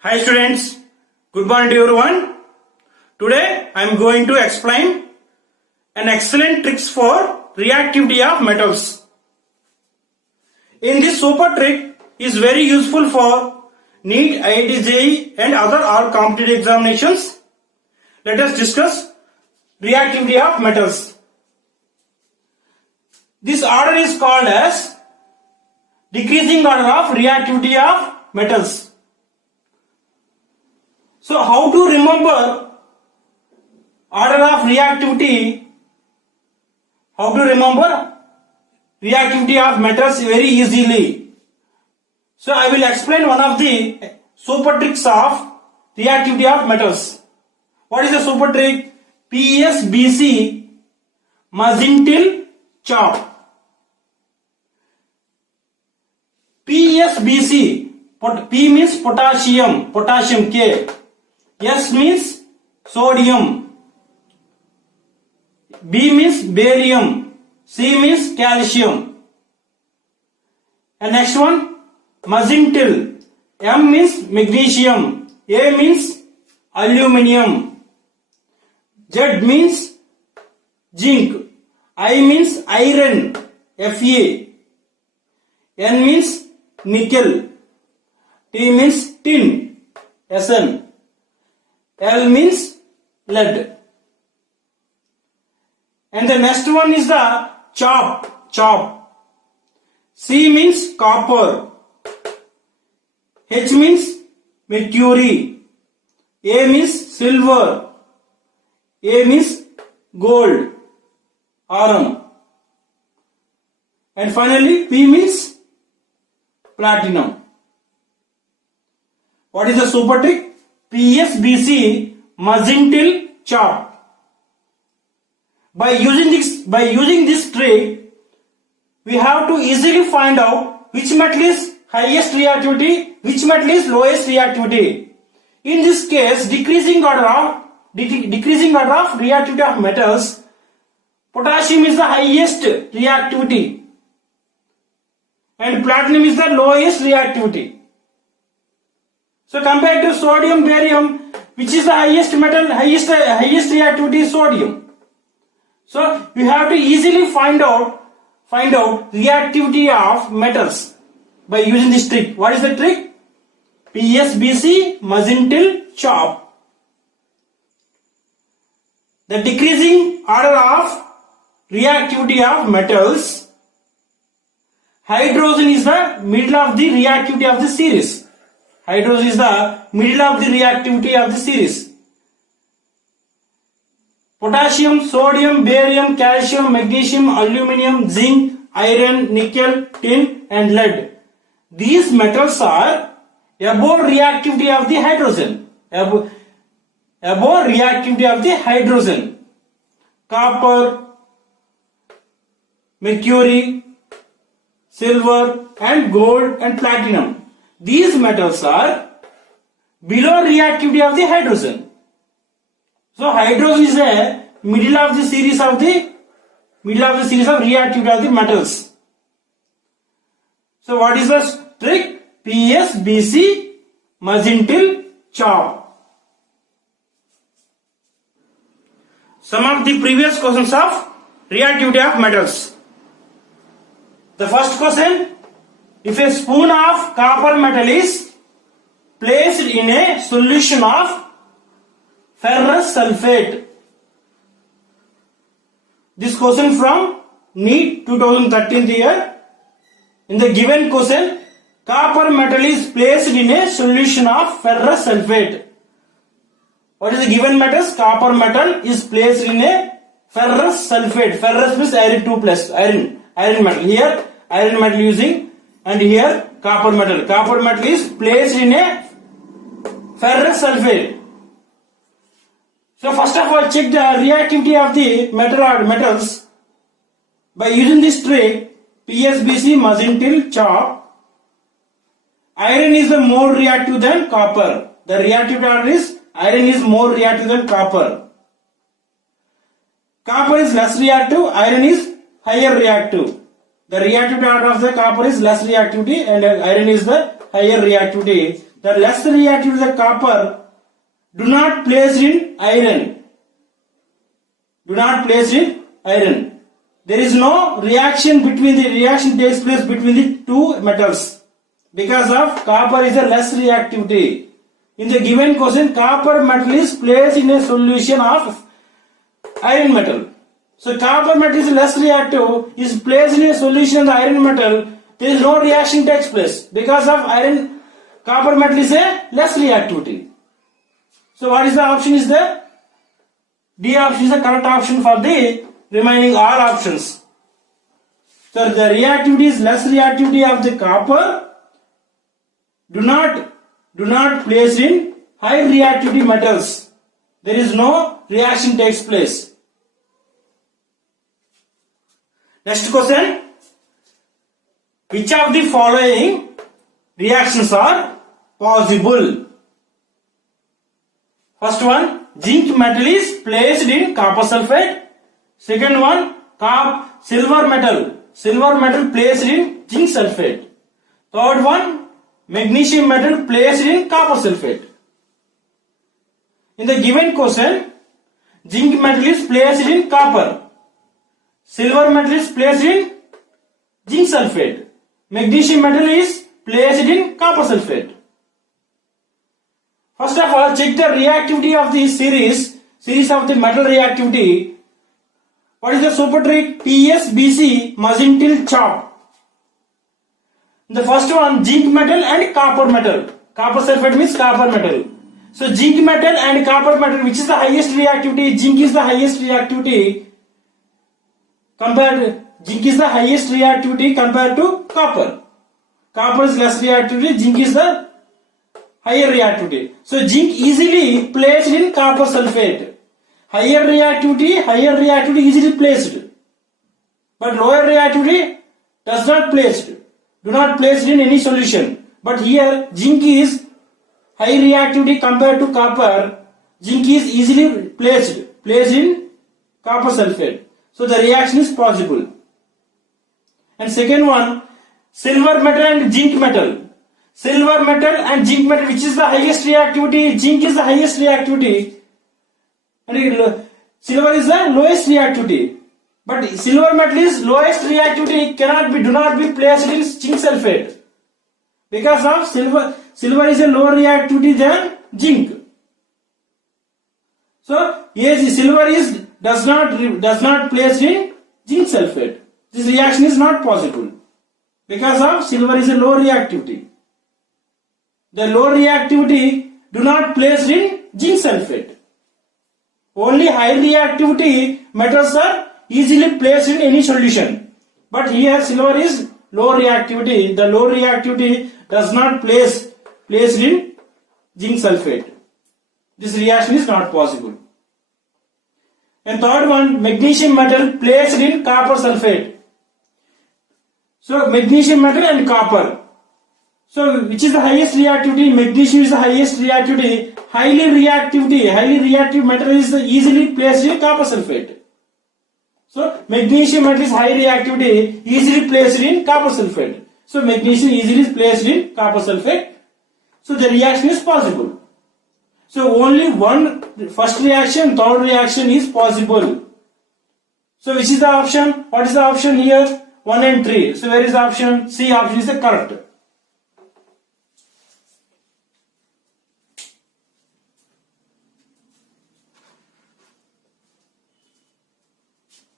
Hi students, good morning to everyone. Today I am going to explain an excellent tricks for reactivity of metals. In this super trick is very useful for NEET, IIT, JEE and other all competitive examinations. Let us discuss reactivity of metals. This order is called as decreasing order of reactivity of metals. So how to remember order of reactivity? How to remember reactivity of metals very easily? So I will explain one of the super tricks of reactivity of metals. What is the super trick? PSBC Mazintil chop. PSBC, P means potassium K. S means sodium, B means barium, C means calcium. And next one, Mazintil, M means magnesium, A means aluminium, Z means zinc, I means iron, Fe, N means nickel, T means tin, Sn, L means lead. And the next one is the chop. C means copper, H means mercury, A means silver, A means gold, Rm. And finally P means platinum. What is the super trick? PSBC Mazintil chop. By using this trick, we have to easily find out which metal is highest reactivity, which metal is lowest reactivity. In this case, decreasing order of reactivity of metals, potassium is the highest reactivity and platinum is the lowest reactivity. So compared to sodium, barium, which is the highest metal, highest reactivity is sodium. So you have to easily find out reactivity of metals by using this trick. What is the trick? PSBC Mazintil chop. The decreasing order of reactivity of metals. Hydrogen is the middle of the reactivity of the series. Hydrogen is the middle of the reactivity of the series. Potassium, sodium, barium, calcium, magnesium, aluminium, zinc, iron, nickel, tin and lead. These metals are above reactivity of the hydrogen. Above reactivity of the hydrogen. Copper, mercury, silver and gold and platinum. These metals are below reactivity of the hydrogen. So hydrogen is a middle of the series of reactivity of the metals. So what is the trick? PSBC Mazintil chop. Some of the previous questions of reactivity of metals. The first question, if a spoon of copper metal is placed in a solution of ferrous sulfate. This question from NEET 2013 year. In the given question, copper metal is placed in a solution of ferrous sulfate. What is the given metals? Copper metal is placed in a ferrous sulfate. Ferrous means iron 2+, iron metal. Here iron metal using, and here copper metal. Copper metal is placed in a ferrous sulfate. So first of all, check the reactivity of the metal or metals by using this trick. PSBC Mazintil chop. Iron is the more reactive than copper. The reactivity order is iron is more reactive than copper. Copper is less reactive, iron is higher reactive. The reactivity order of the copper is less reactivity and iron is the higher reactivity. the less reactivity the copper, do not place in iron. Do not place in iron. There is no reaction takes place between the two metals because of copper is a less reactivity. In the given question, copper metal is placed in a solution of iron metal. So copper metal is less reactive, is placed in a solution of the iron metal. There is no reaction takes place because of copper metal is a less reactivity. So what is the option is the D option is the correct option for the remaining all options. So the reactivity is less reactivity of the copper. Do not place in high reactivity metals. There is no reaction takes place. Next question. Which of the following reactions are possible? First one, zinc metal is placed in copper sulfate. Second one, silver metal placed in zinc sulfate. Third one, magnesium metal placed in copper sulfate. In the given question, zinc metal is placed in copper. Silver metal is placed in zinc sulfate. Magnesium metal is placed in copper sulfate. First of all, check the reactivity of the series of the metal reactivity. What is the super trick? PSBC Mercantile chart. The first one, zinc metal and copper metal. Copper sulfate means copper metal. So zinc metal and copper metal, which is the highest reactivity? Zinc is the highest reactivity compared to copper. Copper is less reactivity, zinc is the higher reactivity. So zinc easily placed in copper sulfate. Higher reactivity easily placed. But lower reactivity does not placed. Do not place it in any solution. But here zinc is high reactivity compared to copper. Zinc is easily placed in copper sulfate. So the reaction is possible. And second one, silver metal and zinc metal. Silver metal and zinc metal, which is the highest reactivity? Zinc is the highest reactivity and silver is the lowest reactivity. But silver metal is lowest reactivity, do not be placed in zinc sulfate because of silver is a lower reactivity than zinc. So yes, silver does not place in zinc sulfate. This reaction is not possible because of silver is a low reactivity. The low reactivity do not place in zinc sulfate. Only high reactivity metals are easily placed in any solution. But here silver is low reactivity. The low reactivity does not placed in zinc sulfate. This reaction is not possible. And third one, magnesium metal placed in copper sulfate. So magnesium metal and copper. So which is the highest reactivity? Magnesium is the highest reactivity. Highly reactive metal is easily placed in copper sulfate. So magnesium metal is high reactivity, easily placed in copper sulfate. So magnesium easily placed in copper sulfate. So the reaction is possible. So only one first reaction, third reaction is possible. So which is the option? What is the option here? 1 and 3. So where is the option? C option is the correct.